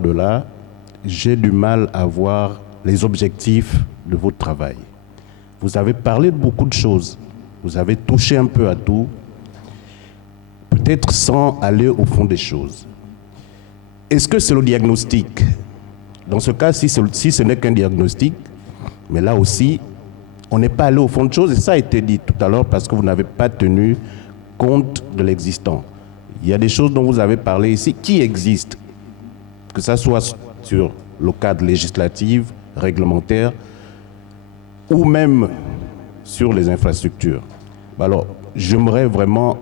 de là, j'ai du mal à voir les objectifs de votre travail. Vous avez parlé de beaucoup de choses, vous avez touché un peu à tout, peut-être sans aller au fond des choses. Est-ce que c'est le diagnostic? Dans ce cas, si ce n'est qu'un diagnostic, mais là aussi, on n'est pas allé au fond de choses, et ça a été dit tout à l'heure parce que vous n'avez pas tenu compte de l'existant. Il y a des choses dont vous avez parlé ici qui existent, que ce soit sur le cadre législatif, réglementaire, ou même sur les infrastructures. Alors, j'aimerais vraiment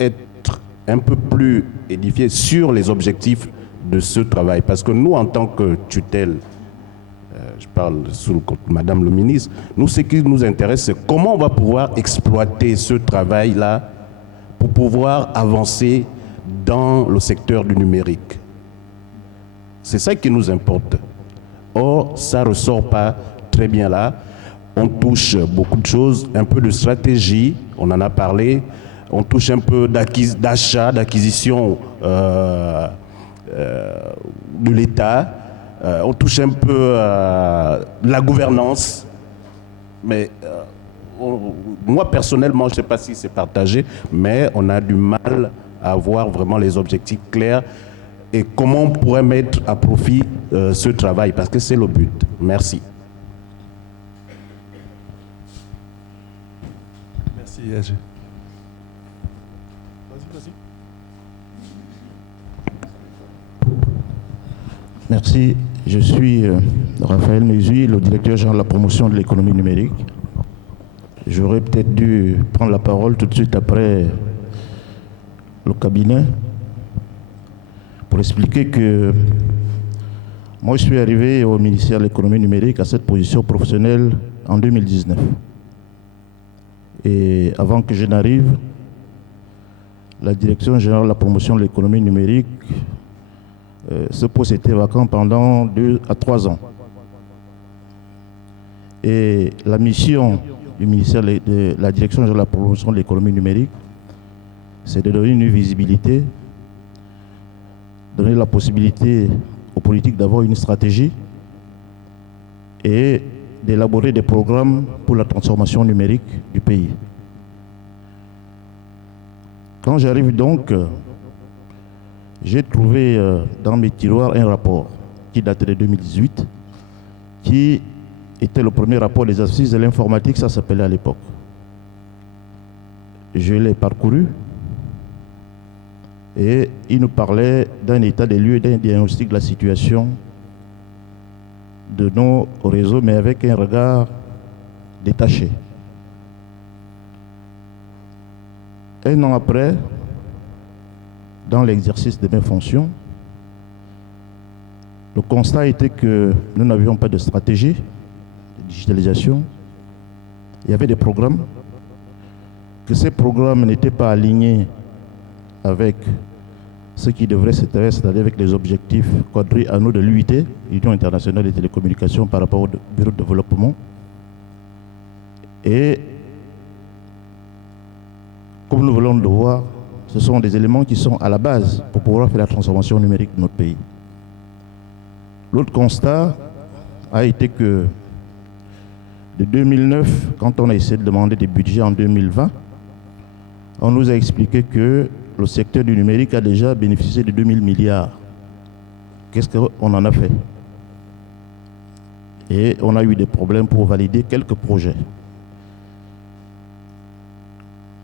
être un peu plus édifié sur les objectifs de ce travail, parce que nous, en tant que tutelle, je parle sous le compte de Madame le ministre, nous, ce qui nous intéresse, c'est comment on va pouvoir exploiter ce travail-là pour pouvoir avancer dans le secteur du numérique. C'est ça qui nous importe. Or, ça ne ressort pas très bien là. On touche beaucoup de choses, un peu de stratégie, on en a parlé, on touche un peu d'achat, d'acquisition de l'État, on touche un peu la gouvernance, mais moi personnellement, je ne sais pas si c'est partagé, mais on a du mal à avoir vraiment les objectifs clairs et comment on pourrait mettre à profit ce travail, parce que c'est le but. Merci. Merci, Agé. Vas-y. Merci. Je suis Raphaël Mézui, le directeur général de la promotion de l'économie numérique. J'aurais peut-être dû prendre la parole tout de suite après le cabinet pour expliquer que moi, je suis arrivé au ministère de l'économie numérique à cette position professionnelle en 2019. Et avant que je n'arrive, la direction générale de la promotion de l'économie numérique, ce poste était vacant pendant 2 à 3 ans. Et la mission du ministère de la direction générale de la promotion de l'économie numérique, c'est de donner une visibilité, donner la possibilité aux politiques d'avoir une stratégie et d'élaborer des programmes pour la transformation numérique du pays. Quand j'arrive donc, j'ai trouvé dans mes tiroirs un rapport qui datait de 2018, qui était le premier rapport des assises de l'informatique, ça s'appelait à l'époque. Je l'ai parcouru et il nous parlait d'un état des lieux, d'un diagnostic de la situation de nos réseaux, mais avec un regard détaché. Un an après, dans l'exercice de mes fonctions, le constat était que nous n'avions pas de stratégie de digitalisation. Il y avait des programmes, que ces programmes n'étaient pas alignés avec ce qui devrait s'être, c'est-à-dire avec les objectifs quadriannuels de l'UIT, l'Union internationale des télécommunications, par rapport au bureau de développement. Et comme nous venons de le voir, ce sont des éléments qui sont à la base pour pouvoir faire la transformation numérique de notre pays. L'autre constat a été que de 2009, quand on a essayé de demander des budgets en 2020, on nous a expliqué que le secteur du numérique a déjà bénéficié de 2000 milliards. Qu'est-ce qu'on en a fait? Et on a eu des problèmes pour valider quelques projets.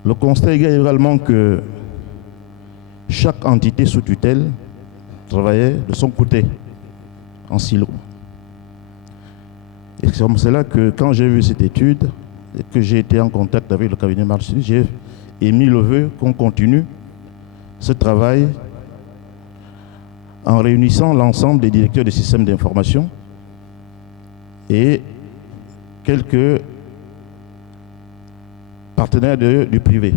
Le constat est également que chaque entité sous tutelle travaillait de son côté, en silo. Et c'est comme cela que quand j'ai vu cette étude, et que j'ai été en contact avec le cabinet Marchand, j'ai émis le vœu qu'on continue ce travail en réunissant l'ensemble des directeurs des systèmes d'information et quelques partenaires du privé.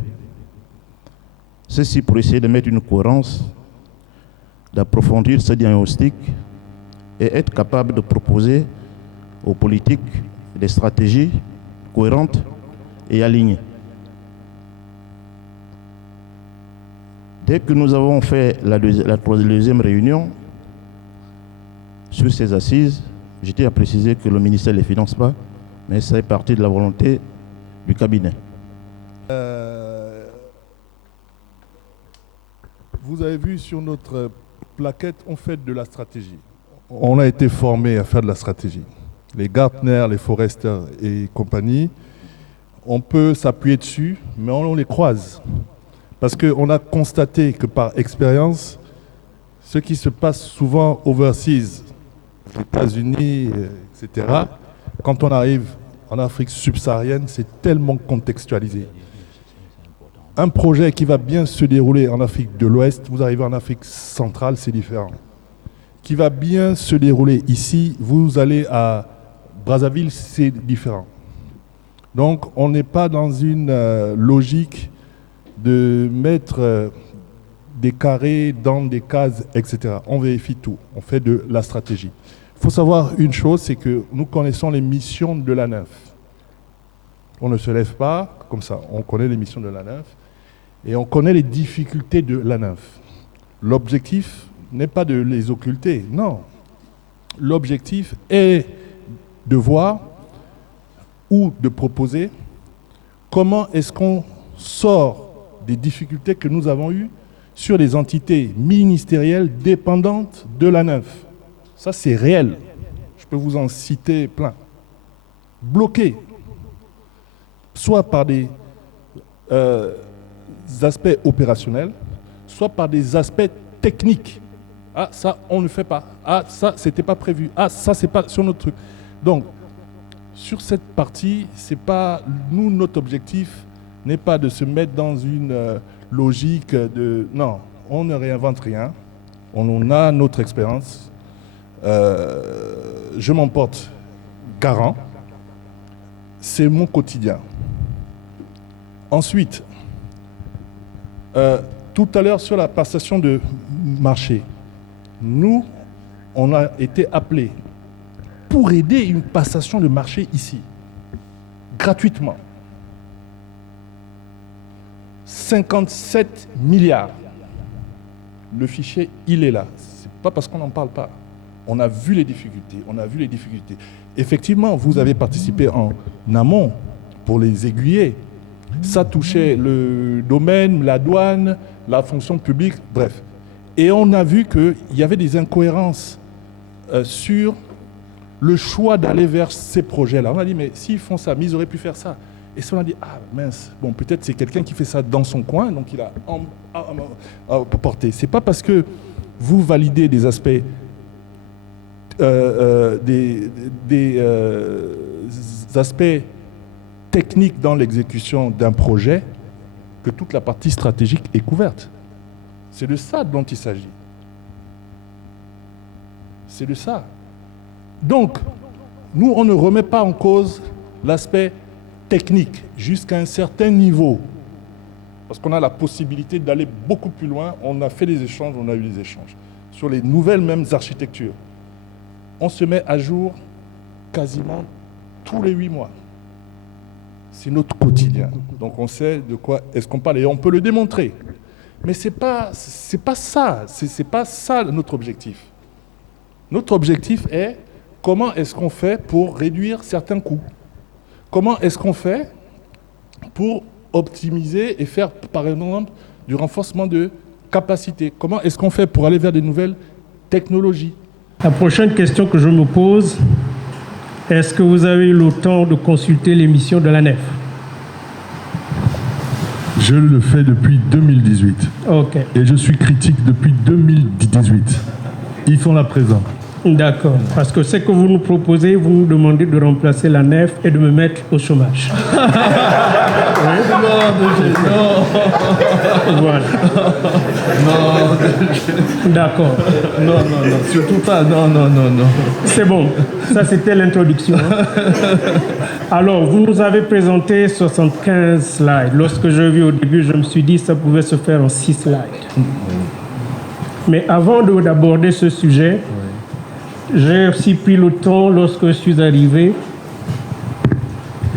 Ceci pour essayer de mettre une cohérence, d'approfondir ce diagnostic et être capable de proposer aux politiques des stratégies cohérentes et alignées. Dès que nous avons fait la deuxième réunion, sur ces assises, j'étais à préciser que le ministère ne les finance pas, mais ça est parti de la volonté du cabinet. Vous avez vu sur notre plaquette, on fait de la stratégie. On a été formé à faire de la stratégie. Les Gartner, les Forrester et compagnie, on peut s'appuyer dessus, mais on les croise. Parce qu'on a constaté que par expérience, ce qui se passe souvent overseas, aux États-Unis, etc., quand on arrive en Afrique subsaharienne, c'est tellement contextualisé. Un projet qui va bien se dérouler en Afrique de l'Ouest, vous arrivez en Afrique centrale, c'est différent. Qui va bien se dérouler ici, vous allez à Brazzaville, c'est différent. Donc, on n'est pas dans une logique de mettre des carrés dans des cases, etc. On vérifie tout, on fait de la stratégie. Il faut savoir une chose, c'est que nous connaissons les missions de l'ANINF. On ne se lève pas comme ça, on connaît les missions de l'ANINF et on connaît les difficultés de l'ANINF. L'objectif n'est pas de les occulter, non. L'objectif est de voir ou de proposer comment est-ce qu'on sort des difficultés que nous avons eues sur les entités ministérielles dépendantes de l'ANINF. Ça, c'est réel. Je peux vous en citer plein. Bloqués, soit par des aspects opérationnels, soit par des aspects techniques. Ah, ça, on ne fait pas. Ah, ça, c'était pas prévu. Ah, ça, c'est pas sur notre truc. Donc, sur cette partie, c'est pas nous, notre objectif n'est pas de se mettre dans une logique de... Non, on ne réinvente rien. On a notre expérience. Je m'en porte garant. C'est mon quotidien. Ensuite, tout à l'heure sur la passation de marché, nous, on a été appelés pour aider une passation de marché ici, gratuitement. 57 milliards. Le fichier, il est là. Ce n'est pas parce qu'on n'en parle pas. On a vu les difficultés. On a vu les difficultés. Effectivement, vous avez participé en amont pour les aiguiller. Ça touchait le domaine, la douane, la fonction publique, bref. Et on a vu qu'il y avait des incohérences sur le choix d'aller vers ces projets-là. On a dit, mais s'ils font ça, mais ils auraient pu faire ça. Et ça, on a dit, ah mince, bon, peut-être c'est quelqu'un qui fait ça dans son coin, donc il a porté. C'est pas parce que vous validez des aspects, des aspects techniques dans l'exécution d'un projet que toute la partie stratégique est couverte. C'est de ça dont il s'agit. C'est de ça. Donc, nous, on ne remet pas en cause l'aspect technique jusqu'à un certain niveau. Parce qu'on a la possibilité d'aller beaucoup plus loin. On a fait des échanges, on a eu des échanges. Sur les nouvelles mêmes architectures. On se met à jour quasiment tous les 8 mois. C'est notre quotidien. Donc on sait de quoi est-ce qu'on parle et on peut le démontrer. Mais c'est pas ça. C'est pas ça notre objectif. Notre objectif est comment est-ce qu'on fait pour réduire certains coûts? Comment est-ce qu'on fait pour optimiser et faire, par exemple, du renforcement de capacité? Comment est-ce qu'on fait pour aller vers des nouvelles technologies? La prochaine question que je me pose, est-ce que vous avez eu le temps de consulter l'émission de l'ANINF? Je le fais depuis 2018. Ok. Et je suis critique depuis 2018. Ils sont là présents. D'accord. Parce que ce que vous nous proposez, vous nous demandez de remplacer l'ANINF et de me mettre au chômage. Non. Voilà. Non. D'accord. Non. Surtout pas. Non. C'est bon. Ça, c'était l'introduction. Alors, vous nous avez présenté 75 slides. Lorsque je vis au début, je me suis dit que ça pouvait se faire en 6 slides. Mais avant d'aborder ce sujet, j'ai aussi pris le temps, lorsque je suis arrivé,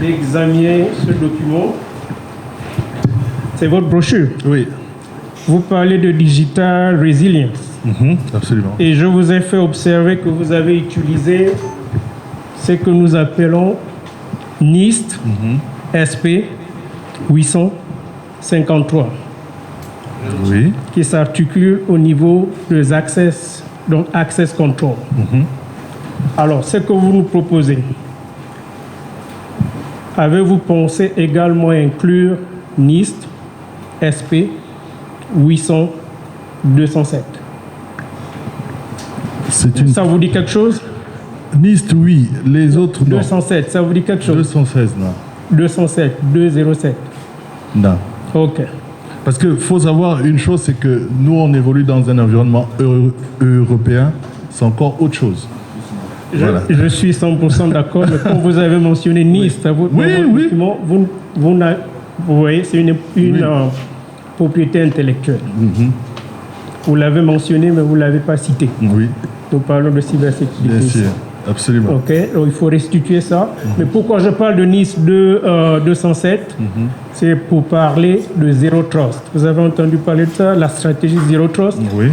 d'examiner ce document. C'est votre brochure. Oui. vous parlez de digital resilience. Absolument. Et je vous ai fait observer que vous avez utilisé ce que nous appelons NIST SP 853, Oui. qui s'articule au niveau des access, donc access control. Alors, ce que vous nous proposez, avez-vous pensé également inclure NIST SP 207? Ça vous dit quelque chose? NIST, oui. Les autres, non. 207, ça vous dit quelque chose? 216, non. 207, 207. Non. Ok. Parce qu'il faut savoir une chose, c'est que nous, on évolue dans un environnement européen. C'est encore autre chose. Je suis 100% d'accord, mais quand vous avez mentionné NIST, vous voyez, c'est une propriété intellectuelle. Vous l'avez mentionné, mais vous ne l'avez pas cité. Oui. Nous parlons de cybersécurité. Bien sûr, absolument. Ok, donc il faut restituer ça. Mais pourquoi je parle de NIST 207? C'est pour parler de Zero Trust. Vous avez entendu parler de ça, la stratégie Zero Trust? Oui.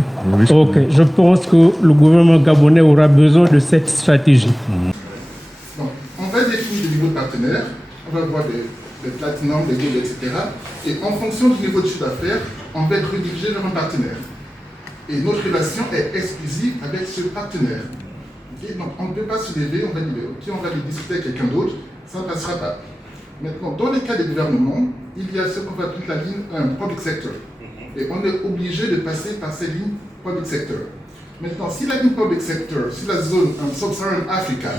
Ok, je pense que le gouvernement gabonais aura besoin de cette stratégie. Donc, on va définir des niveaux de partenaires, on va voir des platinum, des gold, etc. Et en fonction du niveau de chiffre d'affaires, on va être redirigé vers un partenaire. Et notre relation est exclusive avec ce partenaire. Okay? Donc, on ne peut pas se lever, on va dire, ok, on va aller discuter avec quelqu'un d'autre, ça ne passera pas. Maintenant, dans les cas des gouvernements, il y a ce qu'on va appeler la ligne public sector. Et on est obligé de passer par ces lignes public sector. Maintenant, si la ligne public sector, si la zone Sub-Saharan Africa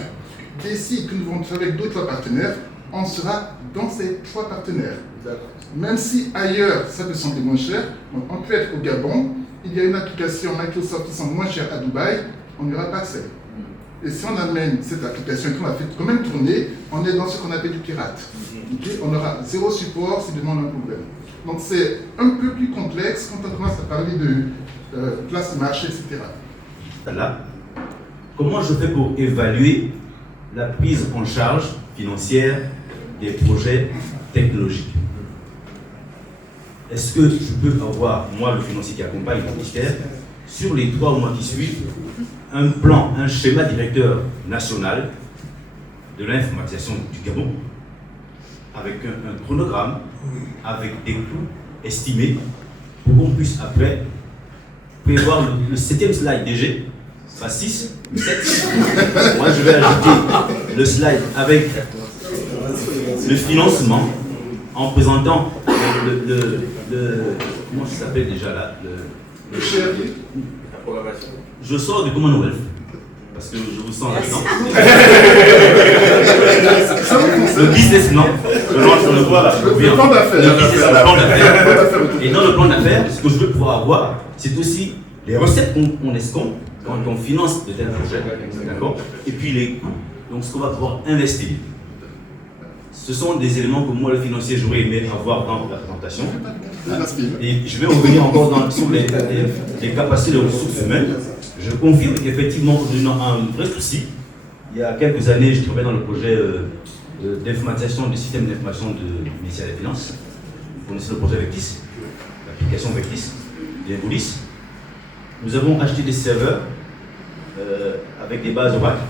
décide que nous vont travailler avec d'autres partenaires, on sera dans ces 3 partenaires. Même si ailleurs, ça peut sembler moins cher, donc on peut être au Gabon, il y a une application Microsoft qui semble moins chère à Dubaï, on n'y aura pas accès. Et si on amène cette application et qu'on a fait quand même tourner, on est dans ce qu'on appelle du pirate. Okay? On aura 0 support si demande un problème. Donc c'est un peu plus complexe quand on commence à parler de place de marché, etc. Là, comment je fais pour évaluer la prise en charge financière des projets technologiques? Est-ce que je peux avoir, moi, le financier qui accompagne le ministère, sur les 3 mois qui suivent, un plan, un schéma directeur national de l'informatisation du Gabon, avec un chronogramme, avec des coûts estimés, pour qu'on puisse après prévoir le 7e slide DG, pas 6, mais 7. Moi, je vais ajouter le slide avec le financement en présentant comment ça s'appelle déjà là, je sors du Commonwealth parce que je vous sens là-dedans. Le business, non. Je lance le voilà. Le plan d'affaires. Et dans le plan d'affaires, ce que je veux pouvoir avoir, c'est aussi les recettes qu'on escompte quand on finance de tels projets, d'accord? Et puis les coûts, donc ce qu'on va pouvoir investir. Ce sont des éléments que moi, le financier, j'aurais aimé avoir dans la présentation. Et je vais revenir encore sur les capacités de ressources humaines. Je confirme qu'effectivement, on a un vrai souci. Il y a quelques années, je travaillais dans le projet d'informatisation du système d'information du ministère des Finances. Vous connaissez le projet Vectis, l'application Vectis, d'Involis. Nous avons acheté des serveurs avec des bases Oracle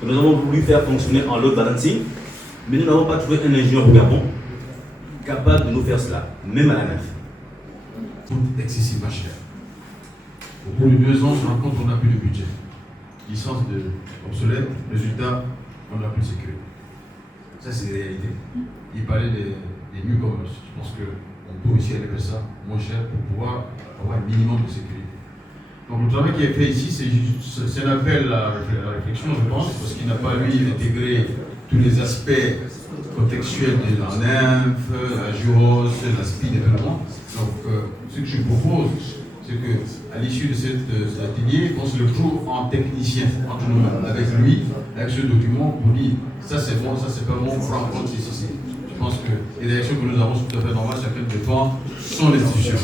que nous avons voulu faire fonctionner en load balancing. Mais nous n'avons pas trouvé un ingénieur au Gabon capable de nous faire cela, même à la MEF. Tout excessivement cher. Au bout de 2 ans, on se rend compte qu'on n'a plus de budget. Licence obsolète, résultat, on n'a plus de sécurité. Ça, c'est la réalité. Il parlait des newcomers. Je pense qu'on peut aussi aller vers ça, moins cher, pour pouvoir avoir un minimum de sécurité. Donc le travail qui est fait ici, c'est un appel à la réflexion, je pense, parce qu'il n'a pas, lui, intégré tous les aspects contextuels de la NINF, la JUROS, la SPID et tout le monde. Donc, ce que je propose, c'est qu'à l'issue de cet atelier, on se retrouve en technicien, entre nous, avec lui, avec ce document, pour dire ça c'est bon, ça c'est pas bon, on prend en compte ceci. Je pense que les élections que nous avons sont tout à fait normales, chacun défend son institution.